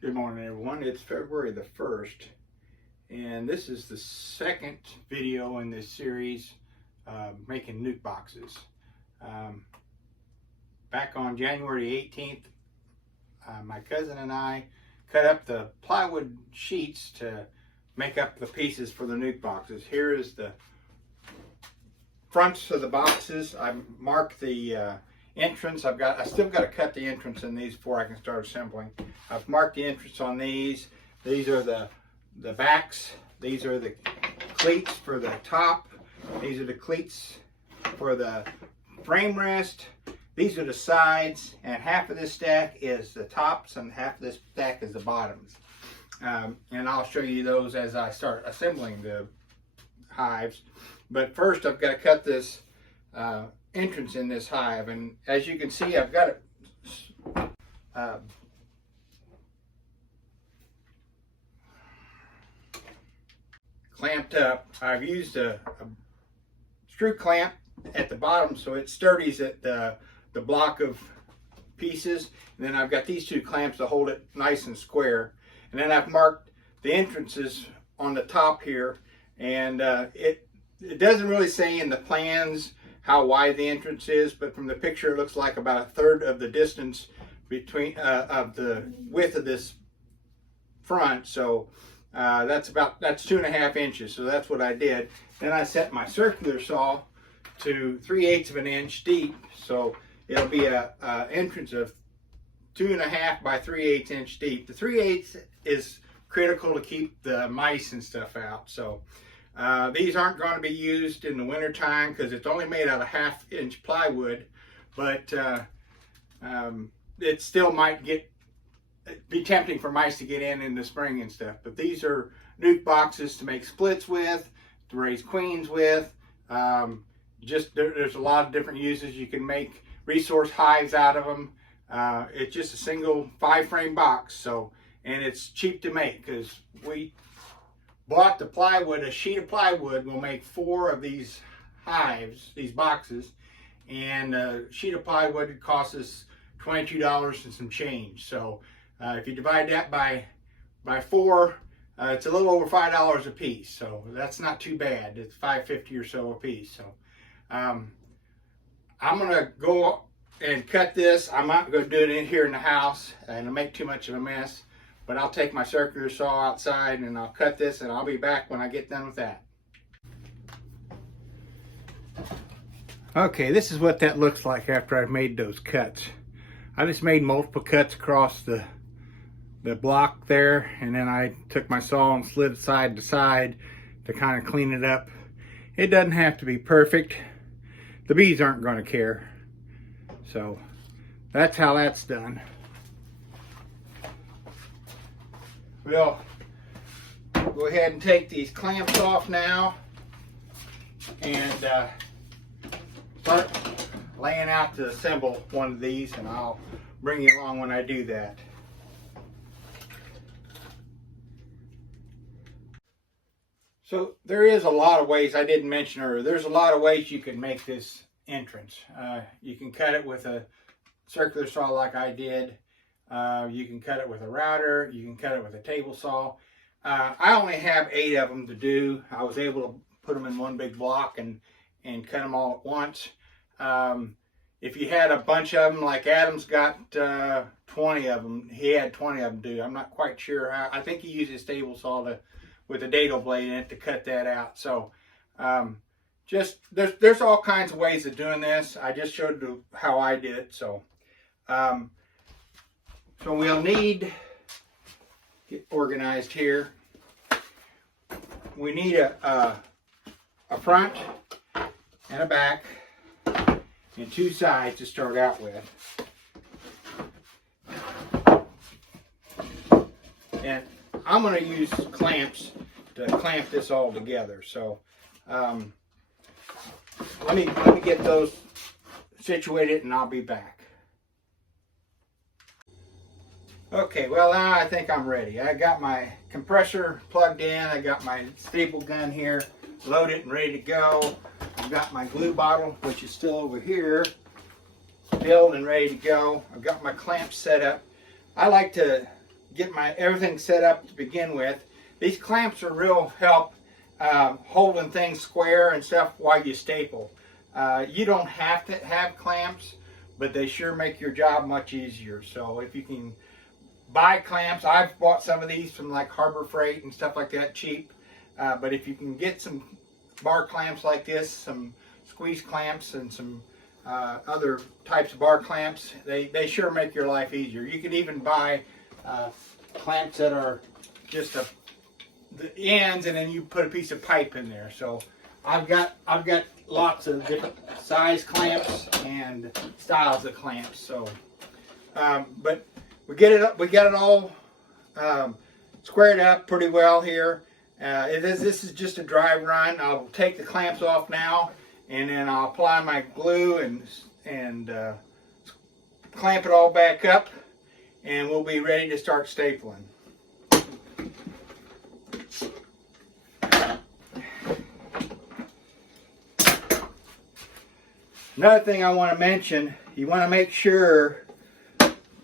Good morning, everyone. It's February the 1st, and this is the second video in this series making nuke boxes. Back on January 18th, my cousin and I cut up the plywood sheets to make up the pieces for the nuke boxes. Here is the fronts of the boxes. I marked the entrance. I still got to cut the entrance in these before I can start assembling. I've marked the entrance on these. These are the backs. These are the cleats for the top. These are the cleats for the frame rest. These are the sides, and half of this stack is the tops and half of this stack is the bottoms. And I'll show you those as I start assembling the hives. But first I've got to cut this entrance in this hive, and as you can see, I've got it clamped up. I've used a screw clamp at the bottom so it sturdies at the block of pieces, and then I've got these two clamps to hold it nice and square, and then I've marked the entrances on the top here, and it doesn't really say in the plans how wide the entrance is, but from the picture it looks like about a third of the distance between of the width of this front. So that's 2.5 inches. So that's what I did. Then I set my circular saw to 3/8 of an inch deep, so it'll be a entrance of 2.5 by 3/8 inch deep. The 3/8 is critical to keep the mice and stuff out. So these aren't going to be used in the winter time because it's only made out of 1/2 inch plywood, but it still might be tempting for mice to get in the spring and stuff. But these are nuke boxes to make splits with, to raise queens with. There's a lot of different uses. You can make Beesource hives out of them. It's just a single 5-frame box, and it's cheap to make because we bought the plywood. A sheet of plywood will make 4 of these hives, these boxes, and a sheet of plywood costs us $22 and some change. So if you divide that by 4, it's a little over $5 a piece. So that's not too bad. It's $5.50 or so a piece. So I'm gonna go and cut this. I'm not gonna do it in here in the house and it'll make too much of a mess. But I'll take my circular saw outside and I'll cut this, and I'll be back when I get done with that. Okay, this is what that looks like after I've made those cuts. I just made multiple cuts across the block there, and then I took my saw and slid side to side to kind of clean it up. It doesn't have to be perfect. The bees aren't going to care. So that's how that's done. We'll go ahead and take these clamps off now and start laying out to assemble one of these, and I'll bring you along when I do that. So there is a lot of ways, I didn't mention earlier, there's a lot of ways you can make this entrance. You can cut it with a circular saw like I did. You can cut it with a router. You can cut it with a table saw. I only have 8 of them to do. I was able to put them in one big block and cut them all at once. If you had a bunch of them, like Adam's got 20 of them, he had 20 of them to do. I'm not quite sure how. I think he used his table saw with a dado blade in it to cut that out. So there's all kinds of ways of doing this. I just showed you how I did it. So so we'll need, get organized here. We need a front and a back and 2 sides to start out with. And I'm going to use clamps to clamp this all together. So let me get those situated and I'll be back. Okay, well now I think I'm ready. I got my compressor plugged in. I got my staple gun here loaded and ready to go. I've got my glue bottle, which is still over here, filled and ready to go. I've got my clamps set up. I like to get my everything set up to begin with. These clamps are real help holding things square and stuff while you staple. You don't have to have clamps, but they sure make your job much easier. So if you can buy clamps, I've bought some of these from like Harbor Freight and stuff like that cheap. But if you can get some bar clamps like this, some squeeze clamps and some other types of bar clamps, they sure make your life easier. You can even buy clamps that are just the ends, and then you put a piece of pipe in there. So I've got lots of different size clamps and styles of clamps. So, but we got it all squared up pretty well here. This is just a dry run. I'll take the clamps off now, and then I'll apply my glue and clamp it all back up, and we'll be ready to start stapling. Another thing I want to mention, you want to make sure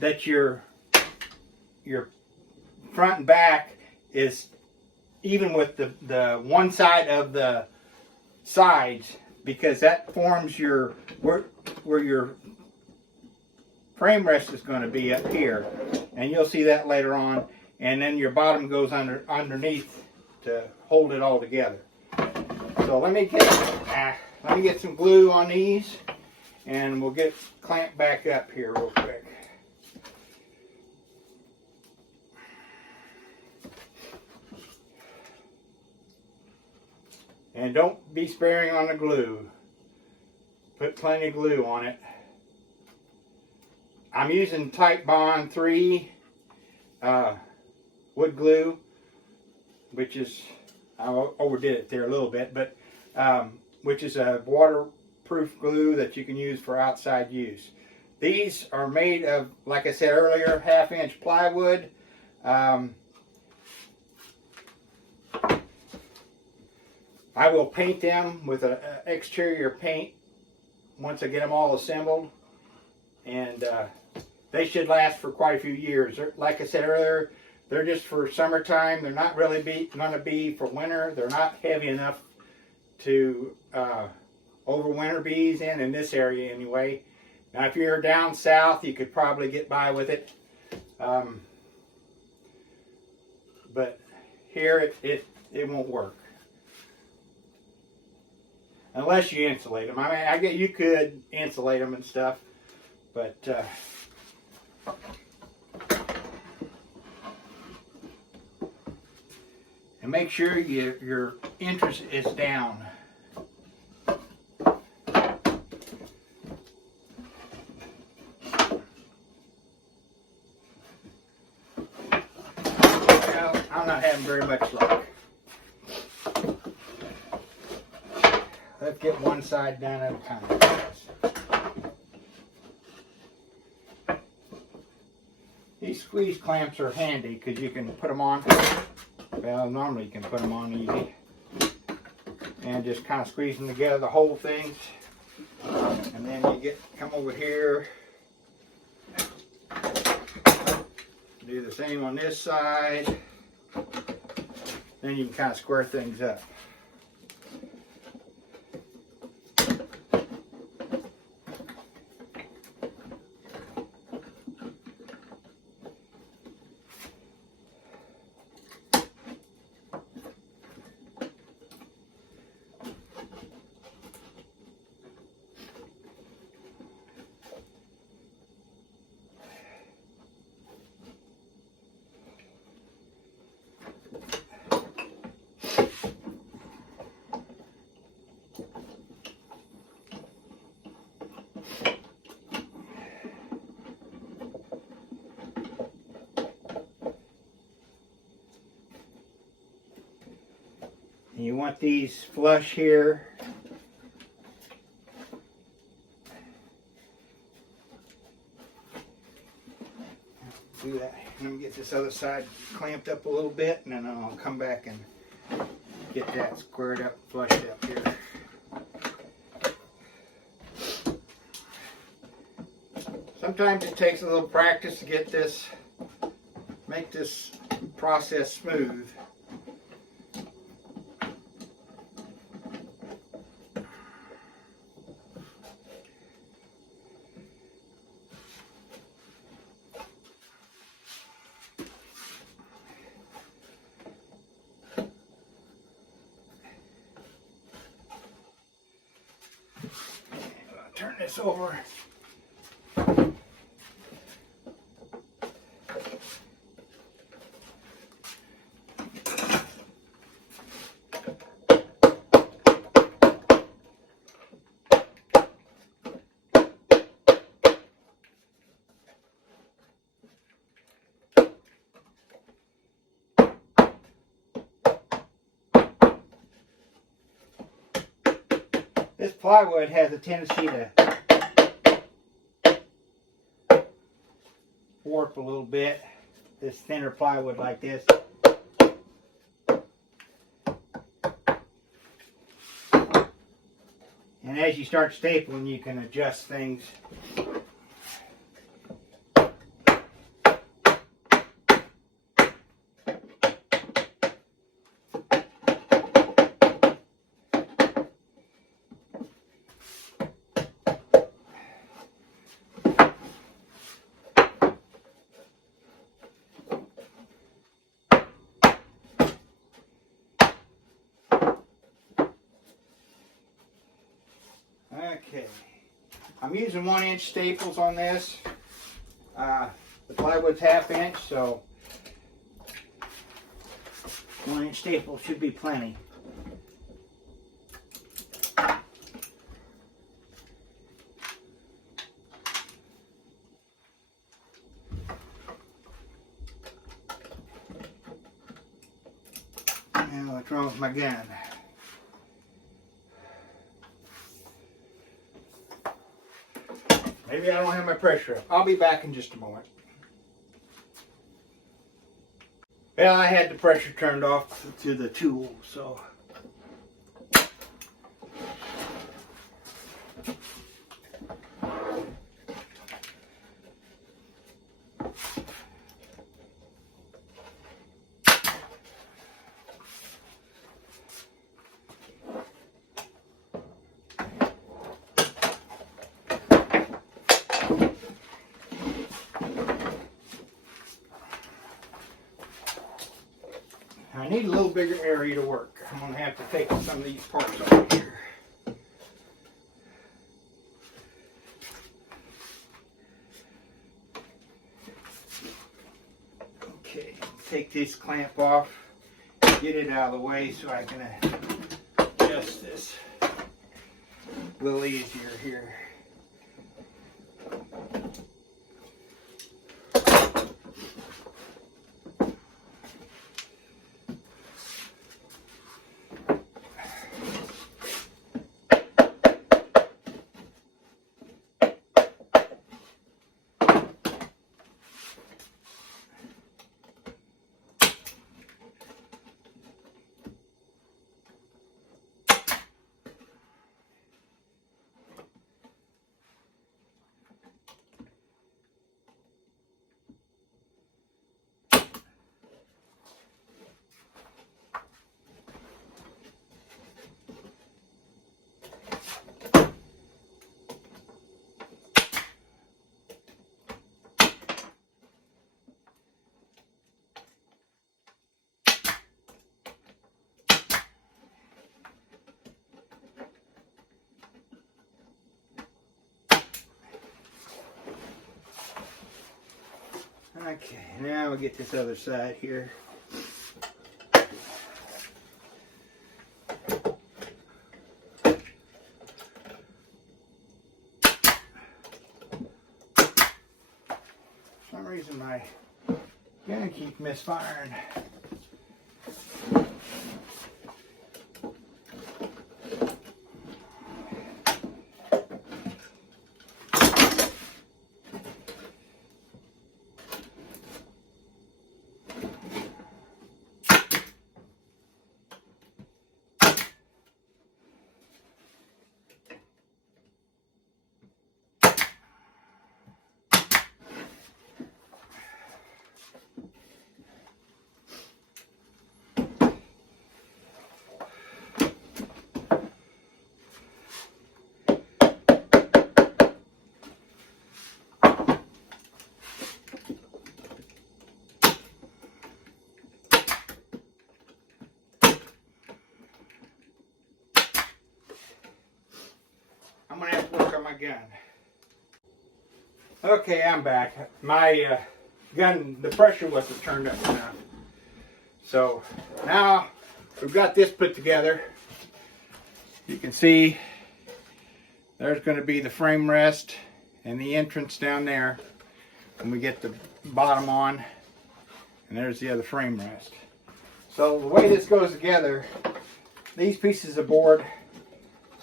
that your front and back is even with the one side of the sides, because that forms where your frame rest is going to be up here, and you'll see that later on. And then your bottom goes underneath to hold it all together. So let me get some glue on these, and we'll get clamped back up here real quick. And don't be sparing on the glue. Put plenty of glue on it. I'm using Type Bond 3 wood glue, which is, I overdid it there a little bit, but which is a waterproof glue that you can use for outside use. These are made of, like I said earlier, 1/2-inch plywood. I will paint them with an exterior paint once I get them all assembled, and they should last for quite a few years. Like I said earlier, they're just for summertime. They're not really going to be for winter. They're not heavy enough to overwinter bees in this area anyway. Now if you're down south, you could probably get by with it, but here it won't work unless you insulate them. I mean, I get you could insulate them and stuff, but and make sure your interest is down. Well, I'm not having very much luck. Let's get one side done at a time. These squeeze clamps are handy because you can put them on. Well, normally you can put them on easy. And just kind of squeeze them together, the whole thing. And then you come over here. Do the same on this side. Then you can kind of square things up. And you want these flush here. Do that. Let me get this other side clamped up a little bit, and then I'll come back and get that squared up, flushed up here. Sometimes it takes a little practice to get this make this process smooth. Turn this over. This plywood has a tendency to warp a little bit. This thinner plywood like this. And as you start stapling, you can adjust things. Okay, I'm using 1-inch staples on this. The plywood's 1/2 inch, so 1-inch staples should be plenty. Now, what's wrong with my gun? Maybe I don't have my pressure up. I'll be back in just a moment. Well, I had the pressure turned off to the tool, so. I need a little bigger area to work. I'm going to have to take some of these parts off here. Okay, take this clamp off, get it out of the way so I can adjust this a little easier here. Okay, now we'll get this other side here. For some reason my gun keeps misfiring. gun. Okay, I'm back. My gun, the pressure wasn't turned up enough. So now we've got this put together. You can see there's going to be the frame rest and the entrance down there. And we get the bottom on, and there's the other frame rest. So the way this goes together, these pieces of board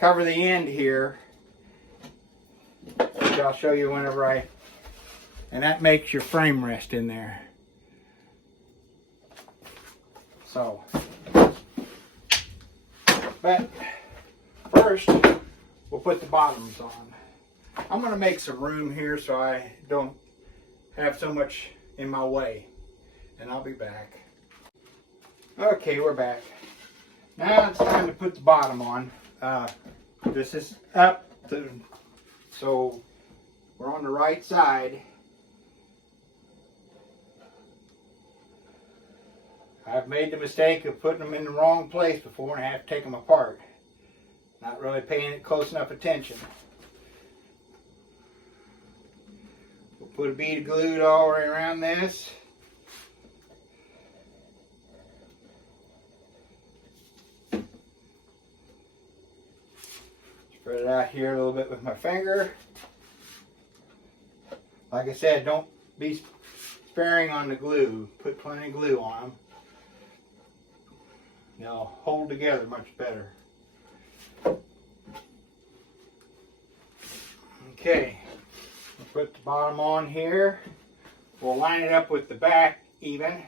cover the end here, which I'll show you whenever and that makes your frame rest in there. So, but first we'll put the bottoms on. I'm going to make some room here so I don't have so much in my way, and I'll be back. Okay, we're back. Now it's time to put the bottom on. This is up, so we're on the right side. I've made the mistake of putting them in the wrong place before and I have to take them apart. Not really paying it close enough attention. We'll put a bead of glue all the way around this. Spread it out here a little bit with my finger. Like I said, don't be sparing on the glue. Put plenty of glue on them. They'll hold together much better. Okay, we'll put the bottom on here. We'll line it up with the back even,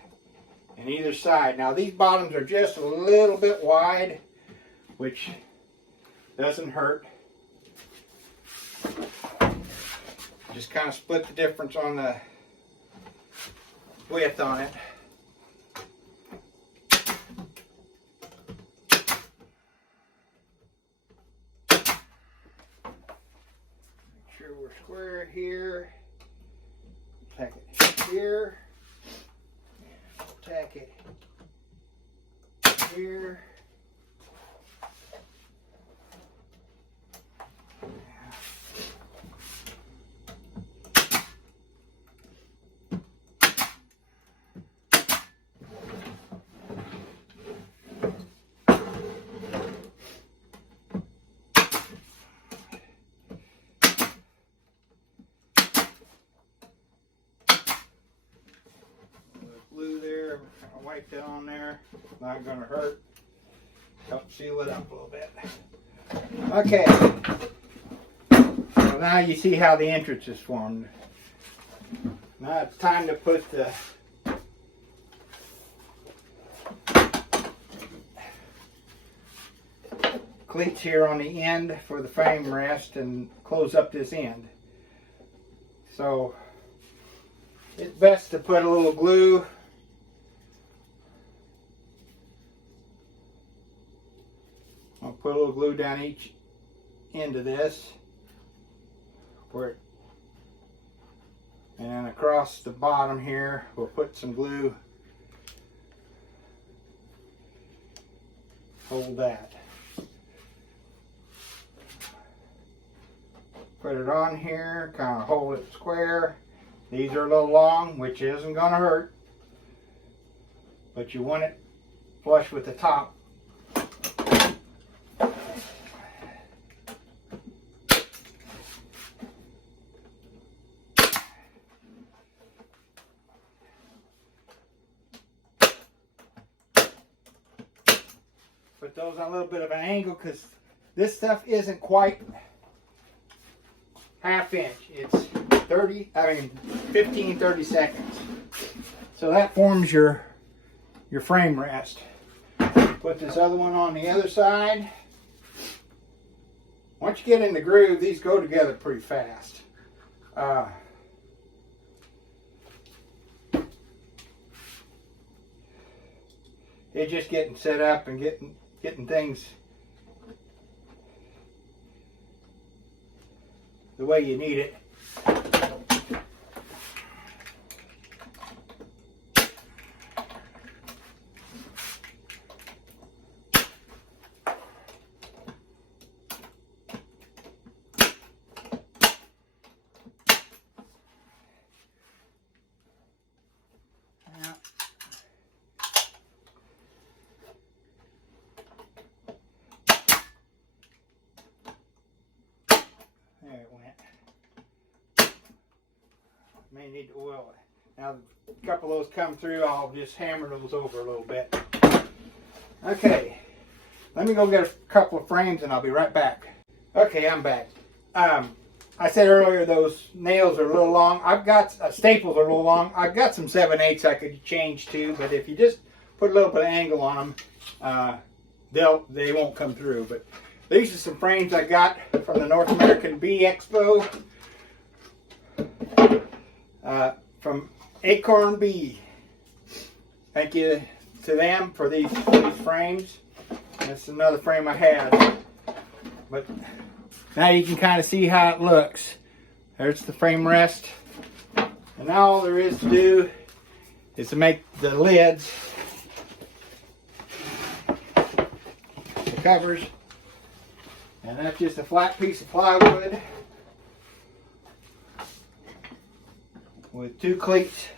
and either side. Now these bottoms are just a little bit wide, which doesn't hurt. Just kind of split the difference on the width on it. We're square here, tack it here, tack it here. Glue there, I'll wipe that on there, not going to hurt, help seal it up a little bit. Okay, so now you see how the entrance is formed. Now it's time to put the cleats here on the end for the frame rest and close up this end. So it's best to put a little glue I'll put a little glue down each end of this where it, and then across the bottom here we'll put some glue. Hold that. Put it on here, kind of hold it square. These are a little long, which isn't going to hurt, but you want it flush with the top. Put those on a little bit of an angle because this stuff isn't quite half inch. It's 15, 30 seconds. So that forms your frame rest. Put this other one on the other side. Once you get in the groove, these go together pretty fast. It's just getting set up and getting things the way you need it. you need to oil it. Now a couple of those come through, I'll just hammer those over a little bit. Okay, let me go get a couple of frames and I'll be right back. Okay, I'm back. I said earlier those nails are a little long. I've got staples are a little long. I've got some 7/8 I could change to, but if you just put a little bit of angle on them, they won't come through. But these are some frames I got from the North American Bee Expo from Acorn Bee. Thank you to them for these frames. That's another frame I had. But now you can kind of see how it looks. There's the frame rest. And now all there is to do is to make the lids, the covers. And that's just a flat piece of plywood with 2 cleats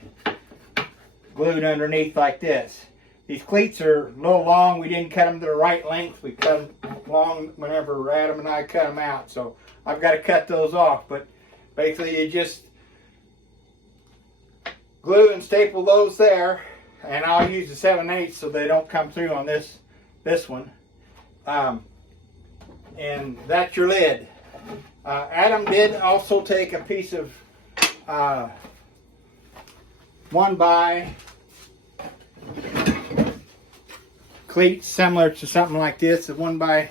glued underneath like this. These cleats are a little long. We didn't cut them to the right length. We cut them long whenever Adam and I cut them out. So I've got to cut those off. But basically you just glue and staple those there. And I'll use the 7/8 so they don't come through on this one. And that's your lid. Adam did also take a piece of 1x cleats similar to something like this, 1x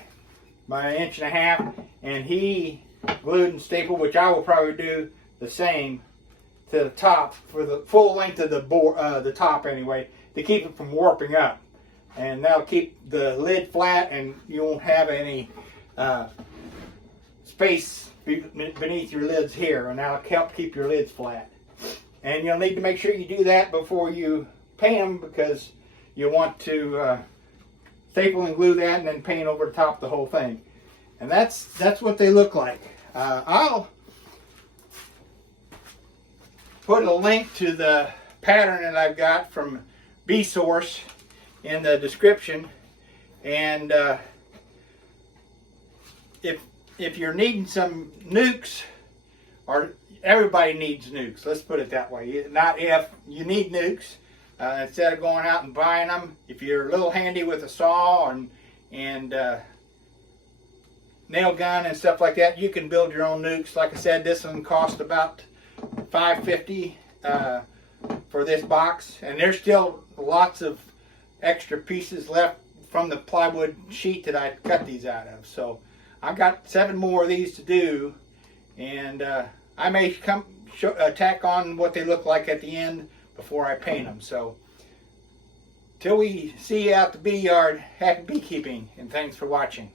an inch and a half, and he glued and stapled, which I will probably do the same to the top for the full length of the top anyway, to keep it from warping up, and that'll keep the lid flat, and you won't have any space beneath your lids here, and that'll help keep your lids flat. And you'll need to make sure you do that before you paint them, because you want to staple and glue that and then paint over the top of the whole thing. And that's what they look like. I'll put a link to the pattern that I've got from Beesource in the description. And if you're needing some Nucs, or everybody needs Nucs, let's put it that way. Not if, you need Nucs. Instead of going out and buying them, if you're a little handy with a saw and nail gun and stuff like that, you can build your own Nucs. Like I said, this one cost about $5.50 for this box, and there's still lots of extra pieces left from the plywood sheet that I cut these out of. So I've got 7 more of these to do, and I may tack on what they look like at the end before I paint them. So till we see you out the bee yard, happy beekeeping, and thanks for watching.